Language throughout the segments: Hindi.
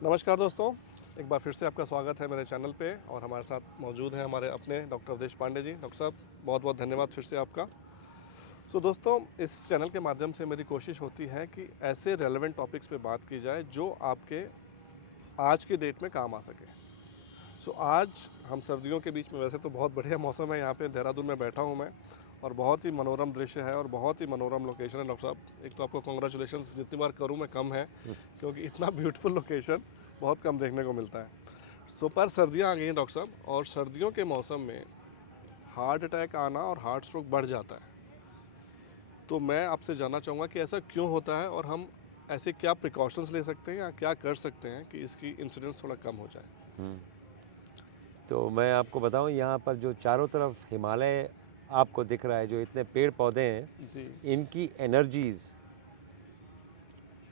नमस्कार दोस्तों, एक बार फिर से आपका स्वागत है मेरे चैनल पे और हमारे साथ मौजूद हैं हमारे अपने डॉक्टर अवधेश पांडे जी। डॉक्टर साहब, बहुत बहुत धन्यवाद फिर से आपका। दोस्तों, इस चैनल के माध्यम से मेरी कोशिश होती है कि ऐसे रेलेवेंट टॉपिक्स पे बात की जाए जो आपके आज की डेट में काम आ सके। आज हम सर्दियों के बीच में, वैसे तो बहुत बढ़िया मौसम है यहाँ पे, देहरादून में बैठा हूँ मैं और बहुत ही मनोरम दृश्य है और बहुत ही मनोरम लोकेशन है। डॉक्टर साहब, एक तो आपको कॉन्ग्रेचुलेशंस, जितनी बार करूँ मैं कम है, क्योंकि इतना ब्यूटीफुल लोकेशन बहुत कम देखने को मिलता है। पर सर्दियाँ आ गई हैं डॉक्टर साहब, और सर्दियों के मौसम में हार्ट अटैक आना और हार्ट स्ट्रोक बढ़ जाता है। तो मैं आपसे जानना चाहूँगा कि ऐसा क्यों होता है और हम ऐसे क्या प्रिकॉशंस ले सकते हैं या क्या कर सकते हैं कि इसकी इंसिडेंस थोड़ा कम हो जाए। हुँ। तो मैं आपको बताऊँ, यहाँ पर जो चारों तरफ हिमालय आपको दिख रहा है, जो इतने पेड़-पौधे हैं, जी। इनकी एनर्जीज़,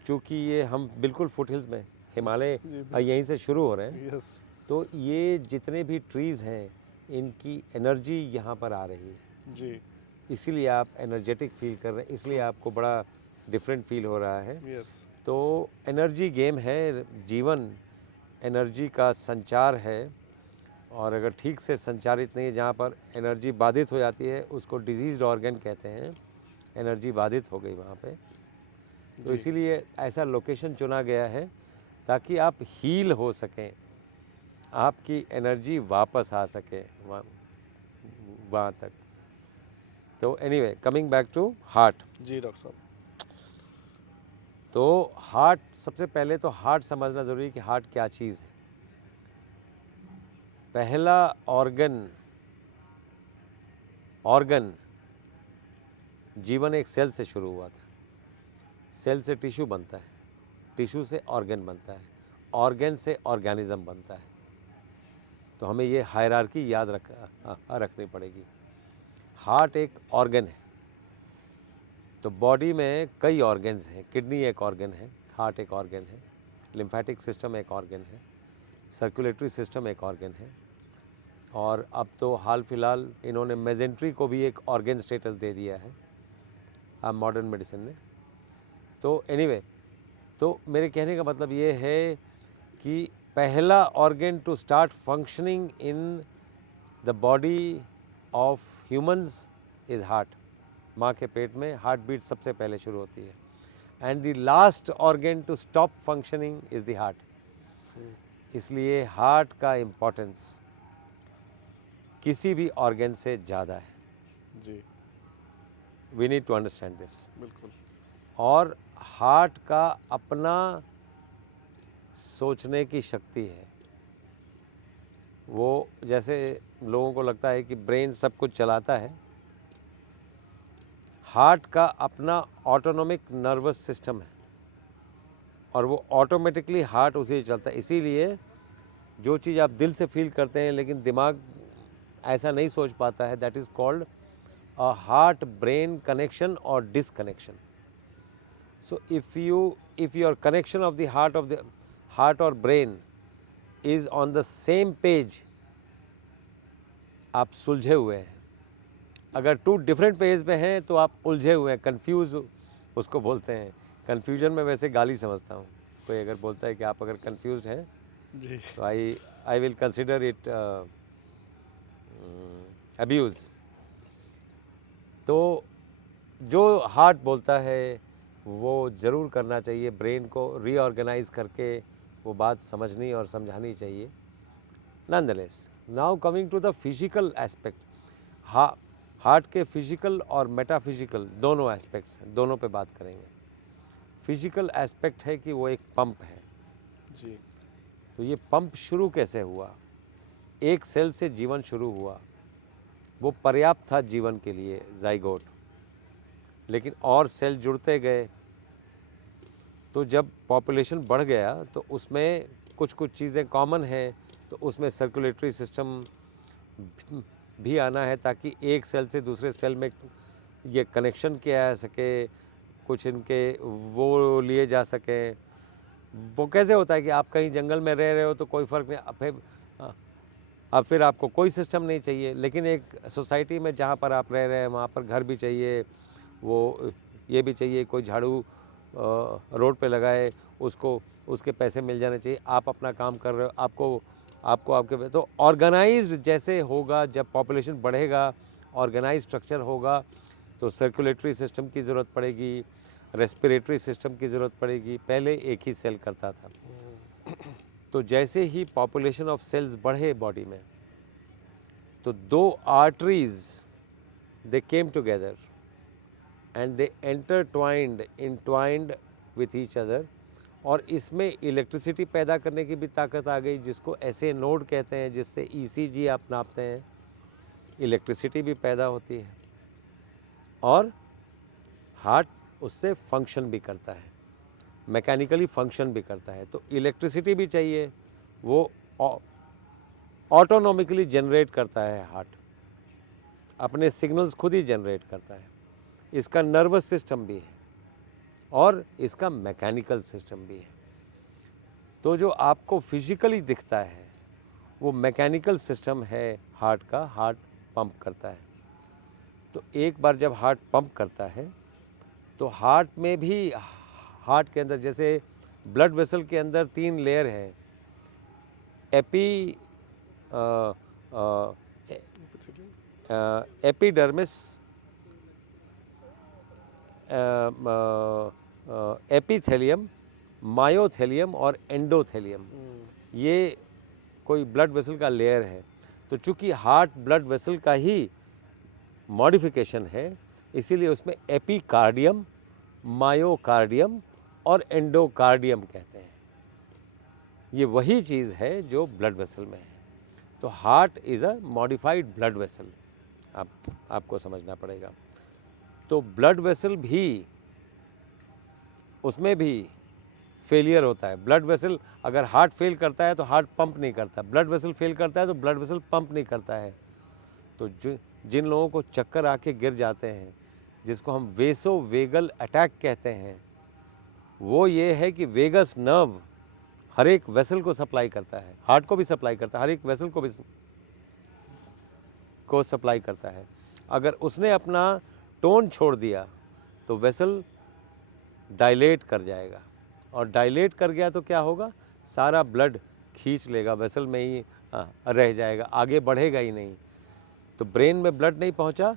चूँकि ये हम बिल्कुल फुटहिल्स में, हिमालय जी यहीं बिल्कुल। से शुरू हो रहे हैं, यस। तो ये जितने भी ट्रीज़ हैं, इनकी एनर्जी यहाँ पर आ रही है। जी। इसीलिए आप एनर्जेटिक फ़ील कर रहे हैं, इसलिए ट्रू। आपको बड़ा डिफरेंट फ़ील हो रहा है। यस। तो एनर्जी गेम है, जीवन एनर्जी का संचार है। और अगर ठीक से संचारित नहीं है, जहाँ पर एनर्जी बाधित हो जाती है, उसको डिजीज़्ड ऑर्गन कहते हैं। एनर्जी बाधित हो गई वहाँ पे, तो जी। इसीलिए ऐसा लोकेशन चुना गया है ताकि आप हील हो सकें, आपकी एनर्जी वापस आ सके वहाँ वहाँ तक। तो anyway, coming back to heart. जी डॉक्टर साहब। तो हार्ट, सबसे पहले तो हार्ट समझना ज़रूरी है कि हार्ट क्या चीज़ है। पहला ऑर्गन ऑर्गन जीवन एक सेल से शुरू हुआ था। सेल से टिश्यू बनता है, टिश्यू से ऑर्गन बनता है, ऑर्गन से ऑर्गेनिज्म बनता है। तो हमें ये हायरार्की याद रखनी पड़ेगी। हार्ट एक ऑर्गन है, तो बॉडी में कई ऑर्गन्स हैं। किडनी एक ऑर्गन है, हार्ट एक ऑर्गन है, लिम्फेटिक सिस्टम एक ऑर्गन है, सर्कुलेटरी सिस्टम एक ऑर्गन है, और अब तो हाल फिलहाल इन्होंने मेजेंट्री को भी एक ऑर्गन स्टेटस दे दिया है मॉडर्न मेडिसिन ने। तो एनीवे, तो मेरे कहने का मतलब ये है कि पहला organ to start functioning in the body of humans is heart. माँ के पेट में हार्ट बीट सबसे पहले शुरू होती है, and the last organ to stop functioning is the heart. इसलिए हार्ट का इम्पोर्टेंस किसी भी ऑर्गन से ज़्यादा है। जी we need to understand this. बिल्कुल। और हार्ट का अपना सोचने की शक्ति है। वो, जैसे लोगों को लगता है कि ब्रेन सब कुछ चलाता है, हार्ट का अपना ऑटोनॉमिक नर्वस सिस्टम है और वो ऑटोमेटिकली हार्ट उसी से चलता है। इसीलिए जो चीज़ आप दिल से फील करते हैं लेकिन दिमाग ऐसा नहीं सोच पाता है, that is called a heart brain connection और disconnection. So if your connection of the heart or brain is on the same page, आप सुलझे हुए हैं। अगर टू डिफरेंट पेज पे हैं तो आप उलझे हुए हैं, कंफ्यूज उसको बोलते हैं। कन्फ्यूजन में वैसे गाली समझता हूँ। कोई अगर बोलता है कि आप अगर कंफ्यूज्ड हैं, जी। तो I will consider it abuse. तो जो हार्ट बोलता है वो ज़रूर करना चाहिए, ब्रेन को रीऑर्गेनाइज करके वो बात समझनी और समझानी चाहिए। Nonetheless, now coming to the physical aspect. Heart के फिजिकल और मेटाफिजिकल दोनों एस्पेक्ट्स हैं, दोनों पे बात करेंगे। फिजिकल एस्पेक्ट है कि वो एक पंप है। जी। तो ये पंप शुरू कैसे हुआ? एक सेल से जीवन शुरू हुआ, वो पर्याप्त था जीवन के लिए, ज़ाइगोट। लेकिन और सेल जुड़ते गए, तो जब पॉपुलेशन बढ़ गया तो उसमें कुछ-कुछ चीज़ें कॉमन हैं, तो उसमें सर्कुलेटरी सिस्टम भी आना है ताकि एक सेल से दूसरे सेल में ये कनेक्शन किया जा सके, कुछ इनके वो लिए जा सकें। वो कैसे होता है कि आप कहीं जंगल में रह रहे हो तो कोई फ़र्क नहीं, अब फिर आपको कोई सिस्टम नहीं चाहिए, लेकिन एक सोसाइटी में जहाँ पर आप रह रहे हैं वहाँ पर घर भी चाहिए, वो ये भी चाहिए, कोई झाड़ू रोड पे लगाए, उसको उसके पैसे मिल जाने चाहिए, आप अपना काम कर रहे हो, आपको आपको आपके तो ऑर्गेनाइज्ड जैसे होगा, जब पॉपुलेशन बढ़ेगा, ऑर्गेनाइज स्ट्रक्चर होगा, तो सर्कुलेटरी सिस्टम की ज़रूरत पड़ेगी, रेस्पिरेटरी सिस्टम की ज़रूरत पड़ेगी। पहले एक ही सेल करता था, तो जैसे ही पॉपुलेशन ऑफ सेल्स बढ़े बॉडी में, तो दो arteries they came together and they intertwined with each other, और इसमें इलेक्ट्रिसिटी पैदा करने की भी ताकत आ गई, जिसको ऐसे नोड कहते हैं, जिससे ईसीजी आप नापते हैं, इलेक्ट्रिसिटी भी पैदा होती है और हार्ट उससे फंक्शन भी करता है, मैकेनिकली फंक्शन भी करता है। तो इलेक्ट्रिसिटी भी चाहिए, वो ऑटोनॉमिकली जनरेट करता है, हार्ट अपने सिग्नल्स खुद ही जनरेट करता है। इसका नर्वस सिस्टम भी है और इसका मैकेनिकल सिस्टम भी है। तो जो आपको फिजिकली दिखता है वो मैकेनिकल सिस्टम है हार्ट का, हार्ट पंप करता है। तो एक बार जब हार्ट पंप करता है तो हार्ट में भी, हार्ट के अंदर जैसे ब्लड वेसल के अंदर 3 लेयर हैं, एपिडर्मिस, एपिथेलियम, मायोथेलियम और एंडोथेलियम, ये कोई ब्लड वेसल का लेयर है। तो चूंकि हार्ट ब्लड वेसल का ही मॉडिफिकेशन है, इसीलिए उसमें एपिकार्डियम, मायोकार्डियम और एंडोकार्डियम कहते हैं। ये वही चीज़ है जो ब्लड वेसल में है। तो heart is a modified blood vessel, आपको समझना पड़ेगा। तो ब्लड वेसल भी, उसमें भी फेलियर होता है। ब्लड वेसल, अगर हार्ट फेल करता है तो हार्ट पंप नहीं करता, ब्लड वेसल फेल करता है तो ब्लड वेसल पंप नहीं करता है। तो जिन लोगों को चक्कर आके गिर जाते हैं, जिसको हम वेसो वेगल अटैक कहते हैं, वो ये है कि वेगस नर्व हर एक वेसल को सप्लाई करता है, हार्ट को भी सप्लाई करता है, हर एक वेसल को भी सप्लाई करता है। अगर उसने अपना टोन छोड़ दिया तो वेसल डायलेट कर जाएगा, और डायलेट कर गया तो क्या होगा, सारा ब्लड खींच लेगा, वेसल में ही रह जाएगा, आगे बढ़ेगा ही नहीं। तो ब्रेन में ब्लड नहीं पहुंचा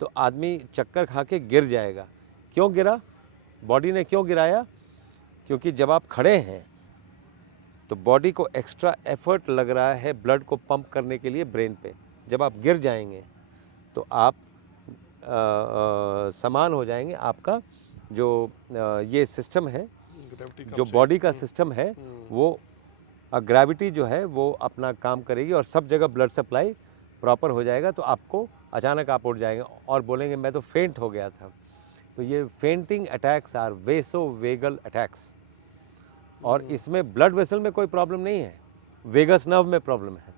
तो आदमी चक्कर खा के गिर जाएगा। क्यों गिरा, बॉडी ने क्यों गिराया? क्योंकि जब आप खड़े हैं तो बॉडी को एक्स्ट्रा एफर्ट लग रहा है ब्लड को पंप करने के लिए ब्रेन पे। जब आप गिर जाएंगे तो आप समान हो जाएंगे, आपका जो ये सिस्टम है, जो बॉडी का सिस्टम है, वो ग्रेविटी जो है वो अपना काम करेगी और सब जगह ब्लड सप्लाई प्रॉपर हो जाएगा। तो आपको अचानक आप उठ जाएंगे और बोलेंगे मैं तो फेंट हो गया था। तो ये fainting attacks are vasovagal attacks, और इसमें ब्लड वेसल में कोई प्रॉब्लम नहीं है, वेगस नर्व में प्रॉब्लम है,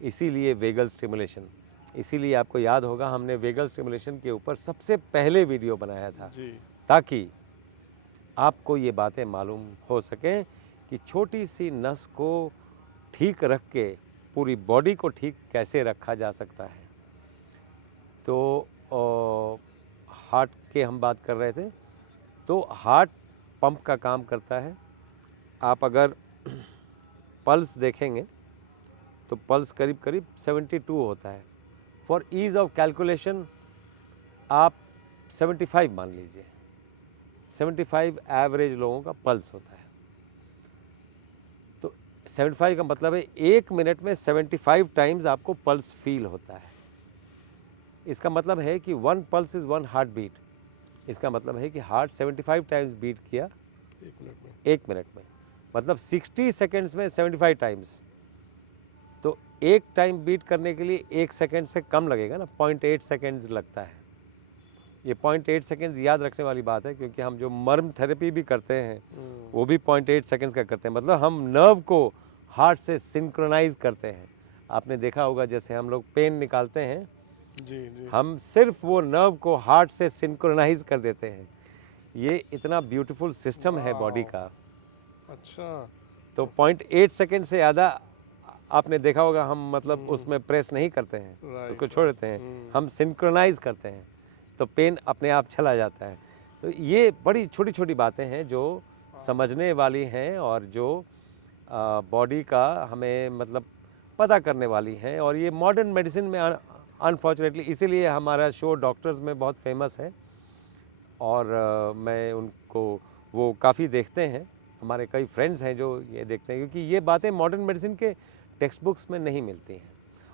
इसीलिए वेगल स्टिमुलेशन। इसीलिए आपको याद होगा हमने वेगल स्टिमुलेशन के ऊपर सबसे पहले वीडियो बनाया था जी, ताकि आपको ये बातें मालूम हो सकें कि छोटी सी नस को ठीक रख के पूरी बॉडी को ठीक कैसे रखा जा सकता है। तो हार्ट के हम बात कर रहे थे, तो हार्ट पंप का काम करता है। आप अगर पल्स देखेंगे तो पल्स करीब करीब 72 होता है। फॉर ईज़ ऑफ कैलकुलेशन आप 75 मान लीजिए, 75 एवरेज लोगों का पल्स होता है। तो 75 का मतलब है 1 मिनट में 75 टाइम्स आपको पल्स फील होता है। इसका मतलब है कि 1 पल्स इज़ 1 हार्ट बीट। इसका मतलब है कि हार्ट 75 टाइम्स बीट किया 1 मिनट में, मतलब 60 सेकेंड्स में 75 टाइम्स। तो एक टाइम बीट करने के लिए 1 सेकेंड से कम लगेगा ना, 0.8 सेकेंड्स लगता है। ये 0.8 सेकेंड्स याद रखने वाली बात है, क्योंकि हम जो मर्म थेरेपी भी करते हैं वो भी 0.8 सेकेंड्स का करते हैं। मतलब हम नर्व को हार्ट से सिंक्रोनाइज करते हैं। आपने देखा होगा जैसे हम लोग पेन निकालते हैं, जी। हम सिर्फ वो नर्व को हार्ट से सिंक्रोनाइज कर देते हैं। ये इतना ब्यूटीफुल सिस्टम है बॉडी का। अच्छा, तो 0.8 सेकेंड से ज़्यादा आपने देखा होगा हम मतलब उसमें प्रेस नहीं करते हैं, उसको छोड़ देते हैं, हम सिंक्रोनाइज करते हैं, तो पेन अपने आप चला जाता है। तो ये बड़ी छोटी-छोटी बातें हैं जो हाँ। समझने वाली हैं और जो बॉडी का हमें मतलब पता करने वाली हैं, और ये मॉडर्न मेडिसिन में अनफॉर्चुनेटली इसीलिए हमारा शो डॉक्टर्स में बहुत फेमस है, और मैं उनको वो काफ़ी देखते हैं। हमारे कई फ्रेंड्स हैं जो ये देखते हैं, क्योंकि ये बातें मॉडर्न मेडिसिन के टेक्स्ट बुक्स में नहीं मिलती हैं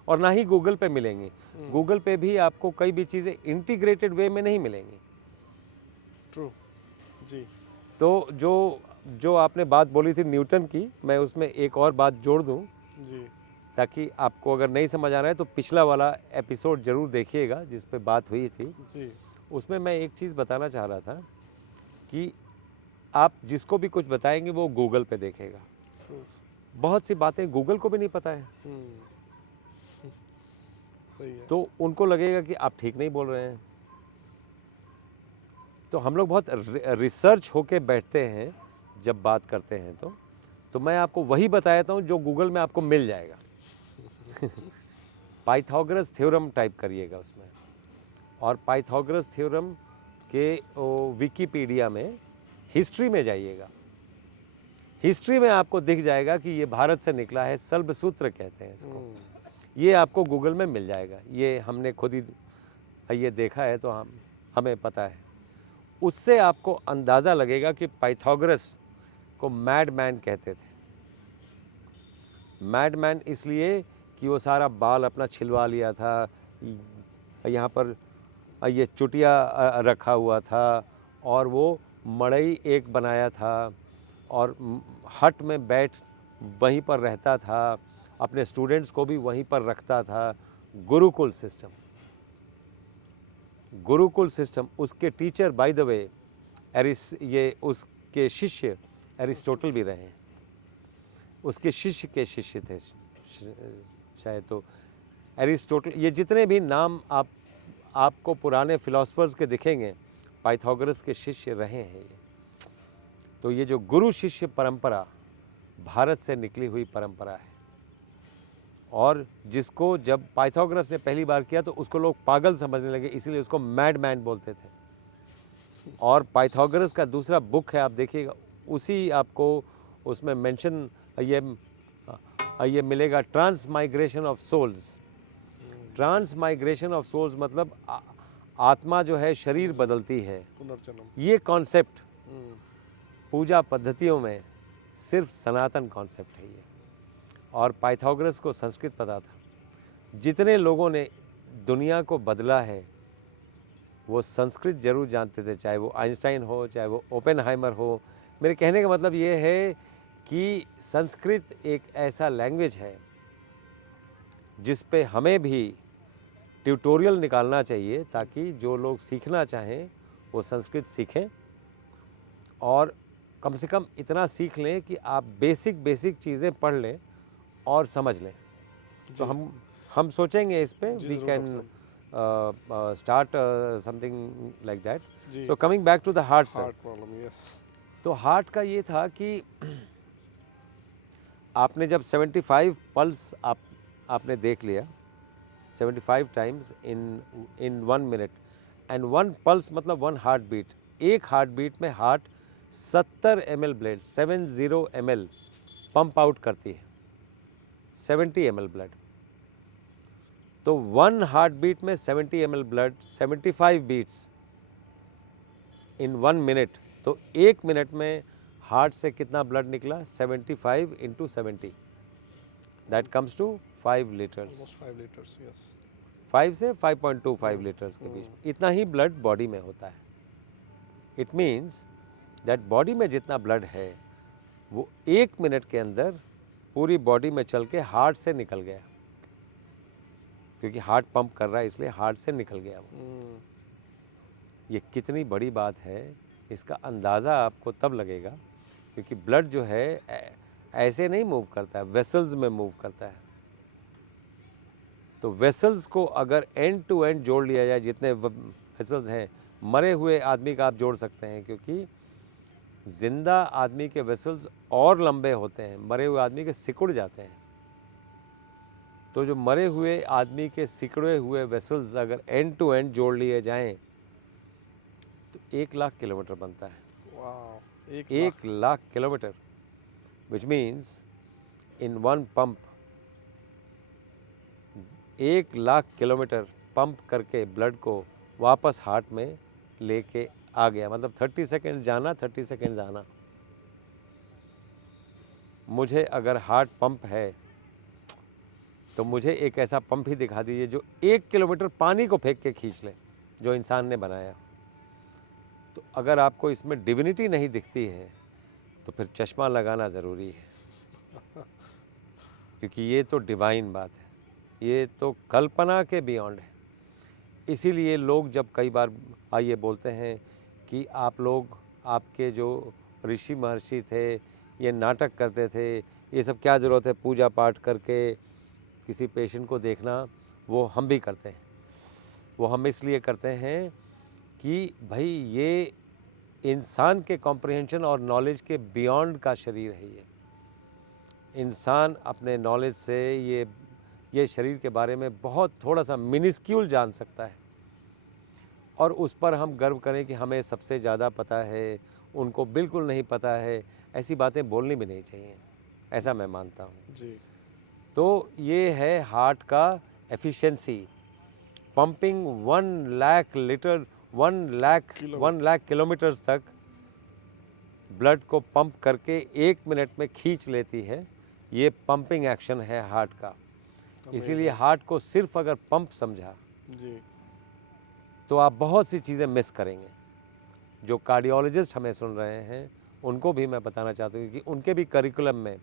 और ना ही गूगल पे मिलेंगी। गूगल पे भी आपको कई भी चीज़ें इंटीग्रेटेड वे में नहीं मिलेंगी। ट्रू। जी। तो जो जो आपने बात बोली थी न्यूटन की, मैं उसमें एक और बात जोड़ दूं, जी। ताकि आपको अगर नहीं समझ आ रहा है तो पिछला वाला एपिसोड ज़रूर देखिएगा जिस पे बात हुई थी। जी। उसमें मैं एक चीज़ बताना चाह रहा था कि आप जिसको भी कुछ बताएंगे वो गूगल पे देखेगा। ट्रू। बहुत सी बातें गूगल को भी नहीं पता है, सही है। तो उनको लगेगा कि आप ठीक नहीं बोल रहे हैं। तो हम लोग बहुत रिसर्च होके बैठते हैं जब बात करते हैं, तो मैं आपको वही बताता हूँ जो गूगल में आपको मिल जाएगा। पाइथागोरस थ्योरम टाइप करिएगा उसमें, और पाइथागोरस थ्योरम के विकिपीडिया में हिस्ट्री में जाइएगा। हिस्ट्री में आपको दिख जाएगा कि ये भारत से निकला है, सल्ब सूत्र कहते हैं इसको। ये आपको गूगल में मिल जाएगा, ये हमने खुद ही ये देखा है, तो हमें पता है। उससे आपको अंदाज़ा लगेगा कि पाइथागोरस को मैड मैन कहते थे। मैड मैन इसलिए कि वो सारा बाल अपना छिलवा लिया था, यहाँ पर ये चुटिया रखा हुआ था, और वो मड़ई एक बनाया था, और हट में बैठ वहीं पर रहता था, अपने स्टूडेंट्स को भी वहीं पर रखता था। Gurukul system, Gurukul system. उसके टीचर बाय द वे ये उसके शिष्य एरिस्टोटल भी रहे हैं, उसके शिष्य के शिष्य थे शायद। तो एरिस्टोटल, ये जितने भी नाम आपको पुराने फिलोसफर्स के दिखेंगे, पाइथागोरस के शिष्य रहे हैं ये। तो ये जो गुरु शिष्य परंपरा भारत से निकली हुई परंपरा है, और जिसको जब पाइथागोरस ने पहली बार किया तो उसको लोग पागल समझने लगे, इसीलिए उसको मैड मैन बोलते थे। और पाइथागोरस का दूसरा बुक है, आप देखिएगा, उसी आपको उसमें मेंशन ये मिलेगा, transmigration of souls. Transmigration of souls मतलब आत्मा जो है शरीर बदलती है, पुनर्जन्म। ये कॉन्सेप्ट पूजा पद्धतियों में सिर्फ सनातन कॉन्सेप्ट है ये। और पाइथागोरस को संस्कृत पता था। जितने लोगों ने दुनिया को बदला है वो संस्कृत जरूर जानते थे, चाहे वो आइंस्टाइन हो, चाहे वो ओपेनहाइमर हो। मेरे कहने का मतलब ये है कि संस्कृत एक ऐसा लैंग्वेज है जिस पे हमें भी ट्यूटोरियल निकालना चाहिए, ताकि जो लोग सीखना चाहें वो संस्कृत सीखें, और कम से कम इतना सीख लें कि आप बेसिक चीज़ें पढ़ लें और समझ लें। तो हम सोचेंगे इस पे, we can start something like that. So coming back to the heart sir, heart problem, yes. तो हार्ट का ये था कि आपने जब 75 पल्स आपने देख लिया 75 times in 1 minute, and 1 pulse मतलब 1 हार्ट बीट। एक हार्ट बीट में heart 70 ml blood 70 ml pump out करती है, 70 ml ब्लड। तो 1 हार्ट बीट में 70 ml ब्लड, 75 बीट्स इन 1 मिनट। तो 1 मिनट में हार्ट से कितना ब्लड निकला? 75 into 70, that comes to 5 litres. 5 litres, yes. 5 से 5.25 लीटर्स के बीच में इतना ही ब्लड बॉडी में होता है। इट मीन्स दैट बॉडी में जितना ब्लड है वो 1 मिनट के अंदर पूरी बॉडी में चल के हार्ट से निकल गया, क्योंकि हार्ट पंप कर रहा है इसलिए हार्ट से निकल गया वो। ये कितनी बड़ी बात है, इसका अंदाज़ा आपको तब लगेगा क्योंकि ब्लड जो है ऐसे नहीं मूव करता है, वेसल्स में मूव करता है। तो वेसल्स को अगर एंड टू एंड जोड़ लिया जाए, जितने वेसल्स हैं, मरे हुए आदमी का आप जोड़ सकते हैं, क्योंकि जिंदा आदमी के वेसल्स और लंबे होते हैं, मरे हुए आदमी के सिकुड़ जाते हैं। तो जो मरे हुए आदमी के सिकुड़े हुए वेसल्स अगर एंड टू एंड जोड़ लिए जाएं, तो 1,00,000 किलोमीटर बनता है। वाह, 1 lakh. 1,00,000 kilometre, which means in one pump 1,00,000 kilometre pump करके ब्लड को वापस हार्ट में लेके आ गया। मतलब 30 सेकेंड जाना, 30 सेकेंड आना। मुझे अगर हार्ट पंप है तो मुझे एक ऐसा पंप ही दिखा दीजिए जो 1 किलोमीटर पानी को फेंक के खींच ले, जो इंसान ने बनाया। तो अगर आपको इसमें डिविनिटी नहीं दिखती है तो फिर चश्मा लगाना ज़रूरी है, क्योंकि ये तो डिवाइन बात है, ये तो कल्पना के बियॉन्ड है। इसीलिए लोग जब कई बार आइए बोलते हैं कि आप लोग, आपके जो ऋषि महर्षि थे ये नाटक करते थे, ये सब क्या ज़रूरत है पूजा पाठ करके किसी पेशेंट को देखना। वो हम भी करते हैं। वो हम इसलिए करते हैं कि भाई ये इंसान के कॉम्प्रिहेंशन और नॉलेज के बियॉन्ड का शरीर है। ये इंसान अपने नॉलेज से ये शरीर के बारे में बहुत थोड़ा सा मिनिस्क्यूल जान सकता है, और उस पर हम गर्व करें कि हमें सबसे ज़्यादा पता है, उनको बिल्कुल नहीं पता है। ऐसी बातें बोलनी भी नहीं चाहिए, ऐसा मैं मानता हूँ। जी। तो ये है हार्ट का एफिशिएंसी, पंपिंग 1,00,000 लीटर 1,00,000 किलोमीटर्स तक ब्लड को पंप करके 1 मिनट में खींच लेती है। ये पंपिंग एक्शन है हार्ट का। इसीलिए Amazing। हार्ट को सिर्फ अगर पंप समझा जी। तो आप बहुत सी चीज़ें मिस करेंगे। जो कार्डियोलॉजिस्ट हमें सुन रहे हैं उनको भी मैं बताना चाहता हूँ कि उनके भी करिकुलम में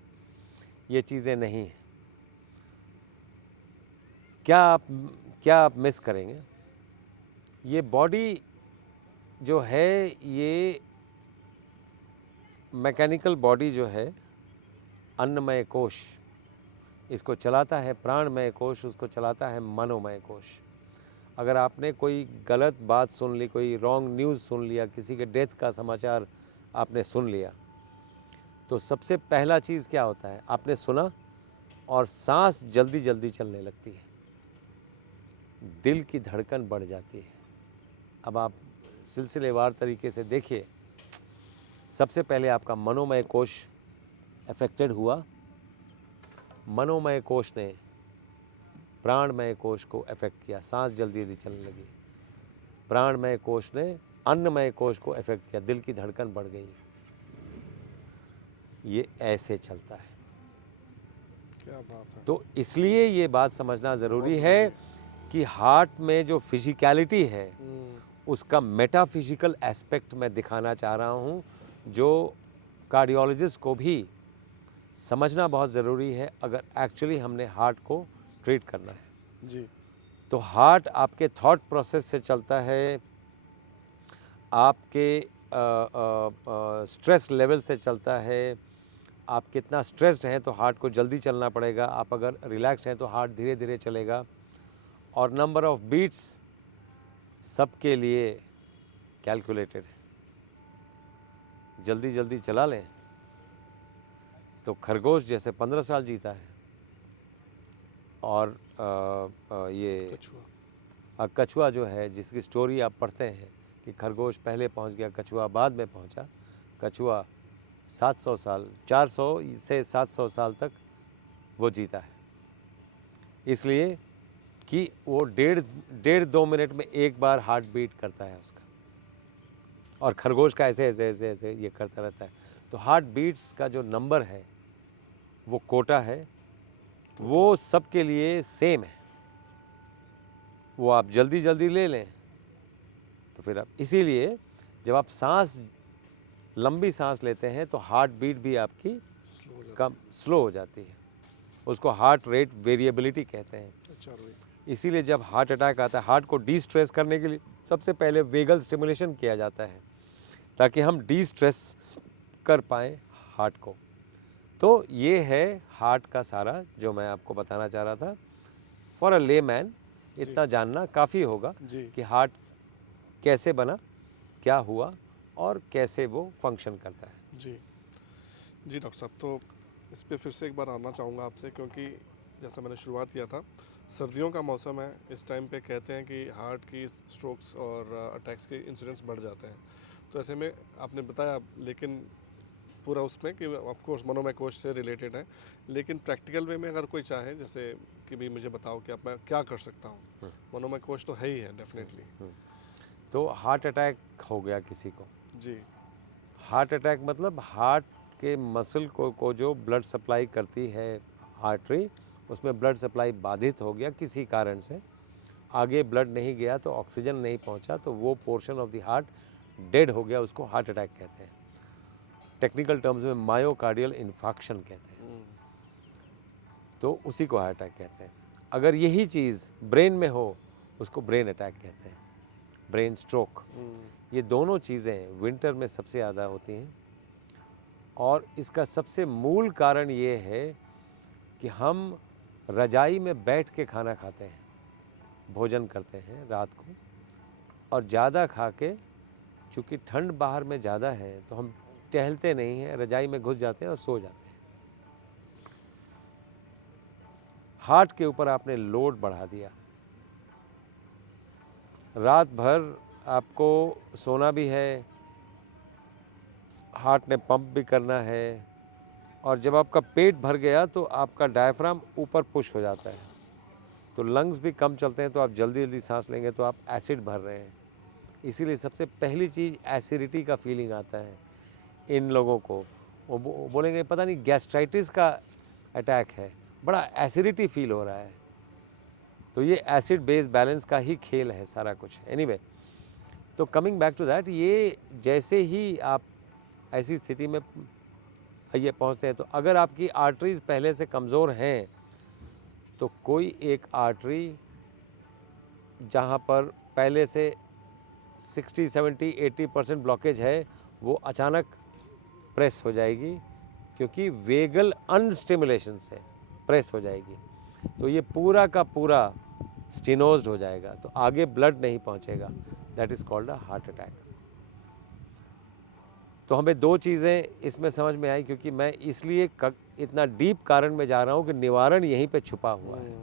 ये चीज़ें नहीं हैं। क्या आप मिस करेंगे? ये बॉडी जो है, ये मैकेनिकल बॉडी जो है, अन्नमय कोश इसको चलाता है, प्राणमय कोश उसको चलाता है मनोमय कोश। अगर आपने कोई गलत बात सुन ली, कोई रॉन्ग न्यूज़ सुन लिया, किसी के डेथ का समाचार आपने सुन लिया, तो सबसे पहला चीज़ क्या होता है? आपने सुना और सांस जल्दी जल्दी चलने लगती है, दिल की धड़कन बढ़ जाती है। अब आप सिलसिलेवार तरीके से देखिए, सबसे पहले आपका मनोमय कोश अफेक्टेड हुआ, मनोमय कोश ने प्राणमय कोश को अफेक्ट किया, सांस जल्दी जल्दी चलने लगी। प्राणमय कोश ने अन्नमय कोश को अफेक्ट किया, दिल की धड़कन बढ़ गई। ये ऐसे चलता है। क्या बात है। तो इसलिए ये बात समझना ज़रूरी बहुत है ज़रूरी। कि हार्ट में जो फिजिकलिटी है हम्म। उसका मेटाफिजिकल एस्पेक्ट मैं दिखाना चाह रहा हूँ, जो कार्डियोलॉजिस्ट को भी समझना बहुत ज़रूरी है अगर एक्चुअली हमने हार्ट को ट्रीट करना है। जी। तो हार्ट आपके थॉट प्रोसेस से चलता है, आपके स्ट्रेस लेवल से चलता है। आप कितना स्ट्रेस्ड हैं तो हार्ट को जल्दी चलना पड़ेगा, आप अगर रिलैक्स्ड हैं तो हार्ट धीरे धीरे चलेगा। और नंबर ऑफ बीट्स सबके लिए कैलकुलेटेड है। जल्दी जल्दी चला लें तो खरगोश जैसे 15 साल जीता है, और ये कछुआ। कछुआ जो है, जिसकी स्टोरी आप पढ़ते हैं कि खरगोश पहले पहुंच गया, कछुआ बाद में पहुंचा। कछुआ 700 साल, 400 से 700 साल तक वो जीता है, इसलिए कि वो डेढ़ 2 मिनट में एक बार हार्ट बीट करता है उसका, और खरगोश का ऐसे ऐसे ऐसे ऐसे ये करता रहता है। तो हार्ट बीट्स का जो नंबर है वो कोटा है, वो सबके लिए सेम है। वो आप जल्दी जल्दी ले लें तो फिर आप, इसीलिए जब आप सांस, लंबी सांस लेते हैं तो हार्ट बीट भी आपकी कम स्लो हो जाती है। उसको हार्ट रेट वेरिएबिलिटी कहते हैं। अच्छा भाई। इसीलिए जब हार्ट अटैक आता है, हार्ट को डी स्ट्रेस करने के लिए सबसे पहले वेगल स्टिमुलेशन किया जाता है, ताकि हम डी स्ट्रेस कर पाएँ हार्ट को। तो ये है हार्ट का सारा जो मैं आपको बताना चाह रहा था। फॉर अ लेमैन इतना जानना काफ़ी होगा जी। कि हार्ट कैसे बना, क्या हुआ और कैसे वो फंक्शन करता है। जी। जी डॉक्टर साहब, तो इस पे फिर से एक बार आना चाहूँगा आपसे, क्योंकि जैसा मैंने शुरुआत किया था, सर्दियों का मौसम है, इस टाइम पे कहते हैं कि हार्ट की स्ट्रोक्स और अटैक्स के इंसिडेंट्स बढ़ जाते हैं। तो ऐसे में आपने बताया, लेकिन पूरा उसमें कि ऑफ कोर्स मनोमय कोश से रिलेटेड है, लेकिन प्रैक्टिकल वे में अगर कोई चाहे जैसे कि भी मुझे बताओ कि अब मैं क्या कर सकता हूँ। मनोमय कोश तो है ही है डेफिनेटली। तो हार्ट अटैक हो गया किसी को, जी। हार्ट अटैक मतलब हार्ट के मसल को जो ब्लड सप्लाई करती है आर्टरी, उसमें ब्लड सप्लाई बाधित हो गया किसी कारण से, आगे ब्लड नहीं गया तो ऑक्सीजन नहीं पहुंचा, तो वो portion of the heart dead हो गया, उसको हार्ट अटैक कहते हैं। टेक्निकल टर्म्स में मायोकार्डियल इन्फाक्शन कहते हैं, तो उसी को हार्ट अटैक कहते हैं। अगर यही चीज़ ब्रेन में हो उसको ब्रेन अटैक कहते हैं, ब्रेन स्ट्रोक। ये दोनों चीज़ें विंटर में सबसे ज़्यादा होती हैं, और इसका सबसे मूल कारण ये है कि हम रजाई में बैठ के खाना खाते हैं, भोजन करते हैं रात को, और ज़्यादा खा के, चूँकि ठंड बाहर में ज़्यादा है तो हम टहलते नहीं हैं, रजाई में घुस जाते हैं और सो जाते हैं। हार्ट के ऊपर आपने लोड बढ़ा दिया, रात भर आपको सोना भी है, हार्ट ने पंप भी करना है, और जब आपका पेट भर गया तो आपका डायफ्राम ऊपर पुश हो जाता है, तो लंग्स भी कम चलते हैं, तो आप जल्दी जल्दी सांस लेंगे तो आप एसिड भर रहे हैं। इसीलिए सबसे पहली चीज़ एसिडिटी का फीलिंग आता है इन लोगों को। वो बोलेंगे पता नहीं गैस्ट्राइटिस का अटैक है, बड़ा एसिडिटी फील हो रहा है। तो ये एसिड बेस बैलेंस का ही खेल है सारा कुछ। एनीवे, तो कमिंग बैक टू दैट, ये जैसे ही आप ऐसी स्थिति में ये पहुंचते हैं, तो अगर आपकी आर्टरीज पहले से कमज़ोर हैं तो कोई एक आर्टरी जहां पर पहले से 60, 70, 80% ब्लॉकेज है, वो अचानक प्रेस हो जाएगी, क्योंकि वेगल अनस्टिमुलेशन से प्रेस हो जाएगी, तो ये पूरा का पूरा स्टेनोज्ड हो जाएगा, तो आगे ब्लड नहीं पहुंचेगा। That is called a heart attack. तो हमें दो चीज़ें इसमें समझ में आई, क्योंकि मैं इसलिए इतना डीप कारण में जा रहा हूँ कि निवारण यहीं पे छुपा हुआ है।